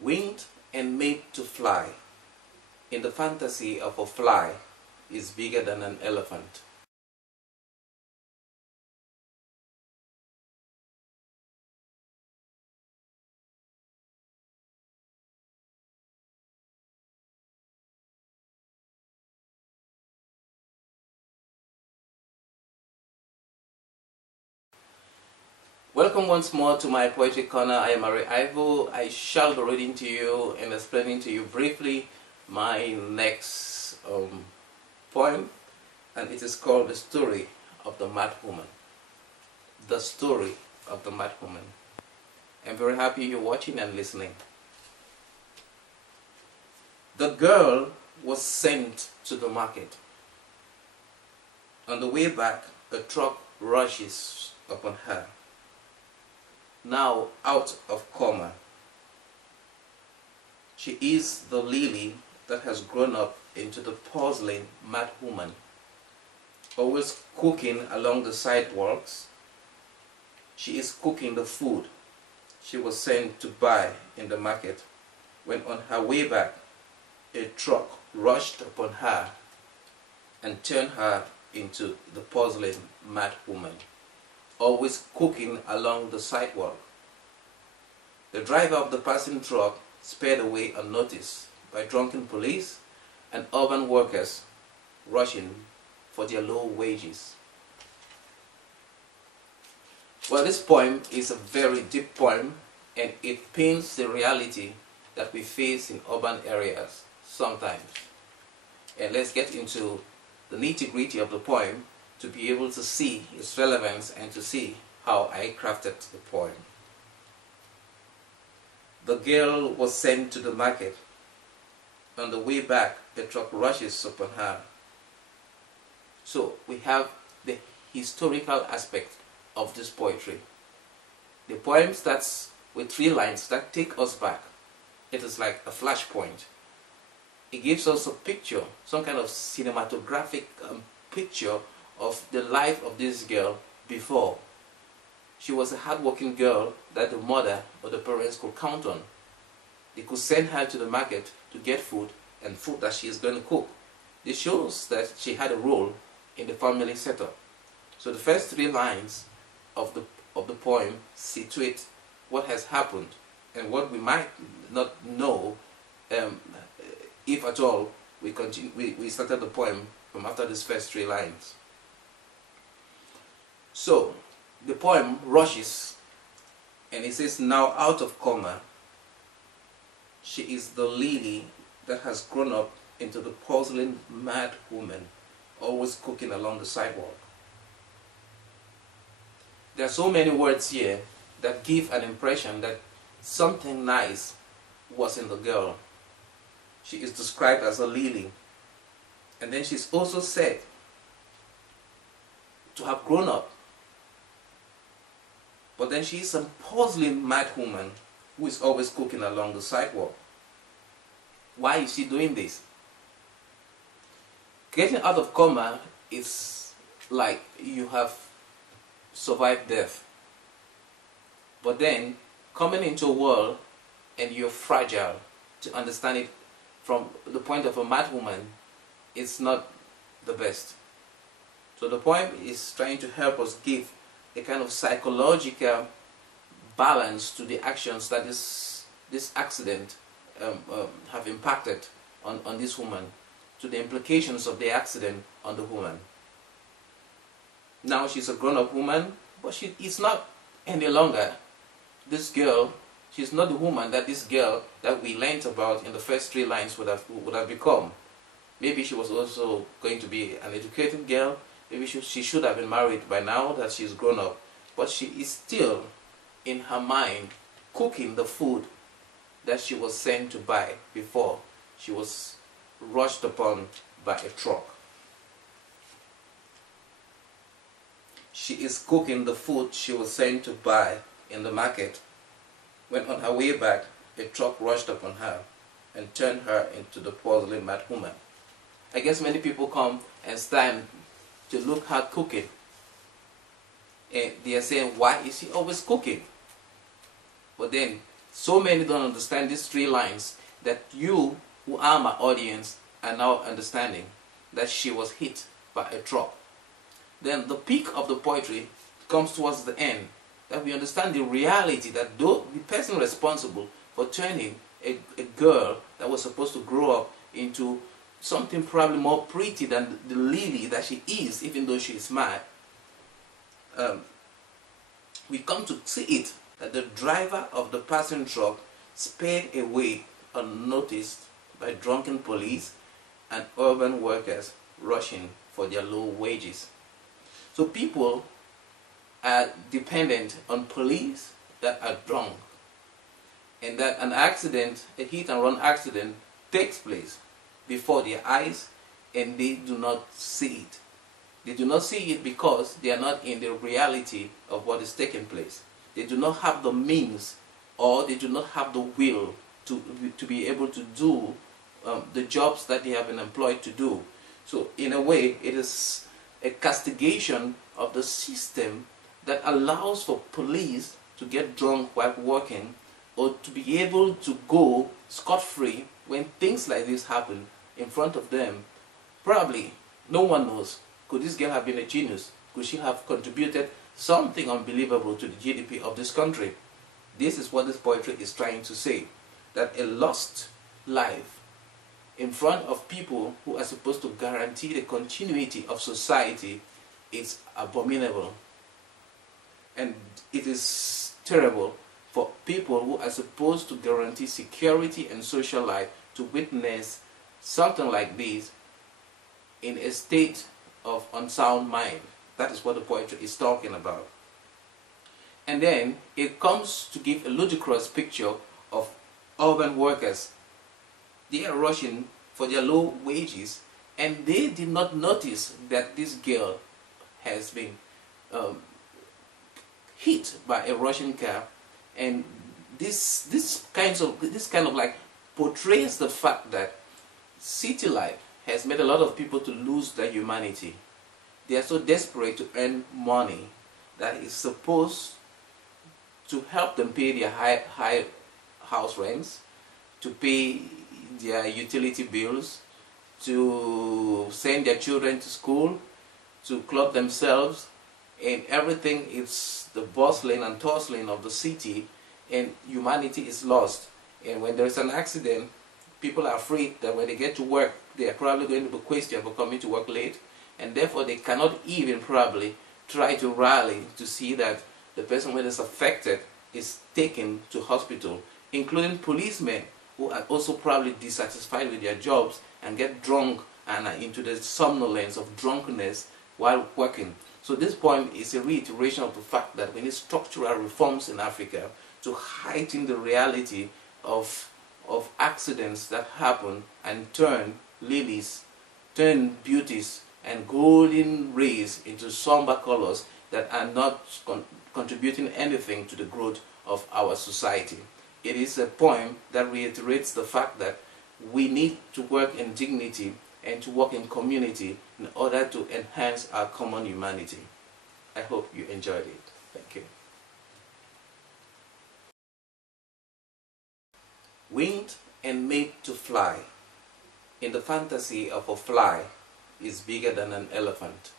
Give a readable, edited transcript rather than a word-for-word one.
winged and made to fly. In the fantasy of a fly is bigger than an elephant. Welcome once more to my poetry corner. I am Arrey Ivo. I shall be reading to you and explaining to you briefly my next poem, and it is called The Story of the Mad Woman. The Story of the Mad Woman. I'm very happy you're watching and listening. The girl was sent to the market. On the way back, a truck rushes upon her. Now out of coma. She is the lily that has grown up into the porcelain mad woman, always cooking along the sidewalks. She is cooking the food she was sent to buy in the market, when on her way back, a truck rushed upon her and turned her into the porcelain mad woman, always cooking along the sidewalk. The driver of the passing truck sped away unnoticed by drunken police and urban workers rushing for their low wages. Well, this poem is a very deep poem, and it paints the reality that we face in urban areas sometimes. And let's get into the nitty-gritty of the poem to be able to see its relevance and to see how I crafted the poem. The girl was sent to the market. On the way back, a truck rushes upon her. So we have the historical aspect of this poetry. The poem starts with 3 lines that take us back. It is like a flashpoint. It gives us a picture, some kind of cinematographic picture of the life of this girl before. She was a hardworking girl that the mother or the parents could count on. They could send her to the market to get food, and food that she is going to cook. This shows that she had a role in the family setup. So the first 3 lines of the poem situate what has happened and what we might not know, if at all we started the poem from after these first 3 lines. So the poem rushes and it says, now out of coma, she is the lily that has grown up into the porcelain mad woman, always cooking along the sidewalk. There are so many words here that give an impression that something nice was in the girl. She is described as a lily, and then she's also said to have grown up. But then she is a porcelain mad woman who is always cooking along the sidewalk. Why is she doing this? Getting out of coma is like you have survived death. But then coming into a world and you're fragile, to understand it from the point of a mad woman, it's not the best. So the poem is trying to help us give a kind of psychological balance to the actions that this accident have impacted on this woman, to the implications of the accident on the woman. Now she's a grown-up woman, but she is not any longer this girl. She's not the woman that this girl that we learnt about in the first 3 lines would have become. Maybe she was also going to be an educated girl. Maybe she should have been married by now that she's grown up. But she is still, in her mind, cooking the food that she was sent to buy before she was rushed upon by a truck. She is cooking the food she was sent to buy in the market, when on her way back, a truck rushed upon her and turned her into the porcelain mad woman. I guess many people come and stand to look her cooking, and they are saying, why is she always cooking? But then So many don't understand these three lines that you, who are my audience, are now understanding that she was hit by a truck. Then the peak of the poetry comes towards the end, that we understand the reality that though the person responsible for turning a girl that was supposed to grow up into something probably more pretty than the lily that she is, even though she is mad, we come to see it, that the driver of the passing truck sped away unnoticed by drunken police and urban workers rushing for their low wages. So people are dependent on police that are drunk, and that an accident, a hit and run accident, takes place before their eyes and they do not see it. They do not see it because they are not in the reality of what is taking place. They do not have the means, or they do not have the will to be able to do the jobs that they have been employed to do. So in a way, it is a castigation of the system that allows for police to get drunk while working, or to be able to go scot-free when things like this happen in front of them. Probably, no one knows. Could this girl have been a genius? Could she have contributed something unbelievable to the GDP of this country? This is what this poetry is trying to say, that a lost life in front of people who are supposed to guarantee the continuity of society is abominable. And it is terrible for people who are supposed to guarantee security and social life to witness something like this in a state of unsound mind. That is what the poetry is talking about. And then it comes to give a ludicrous picture of urban workers. They are rushing for their low wages, and they did not notice that this girl has been hit by a rushing car. And this kind of like portrays the fact that city life has made a lot of people to lose their humanity. They are so desperate to earn money that is supposed to help them pay their high house rents, to pay their utility bills, to send their children to school, to clothe themselves, and everything is the bustling and tussling of the city, and humanity is lost. And when there is an accident, people are afraid that when they get to work, they are probably going to be questioned for coming to work late, and therefore they cannot even probably try to rally to see that the person who is affected is taken to hospital, including policemen who are also probably dissatisfied with their jobs and get drunk and are into the somnolence of drunkenness while working. So this poem is a reiteration of the fact that we need structural reforms in Africa to heighten the reality of accidents that happen and turn lilies, turn beauties and golden rays into somber colors that are not contributing anything to the growth of our society. It is a poem that reiterates the fact that we need to work in dignity and to work in community in order to enhance our common humanity. I hope you enjoyed it. Thank you. Winged and made to fly, in the fantasy of a fly is bigger than an elephant.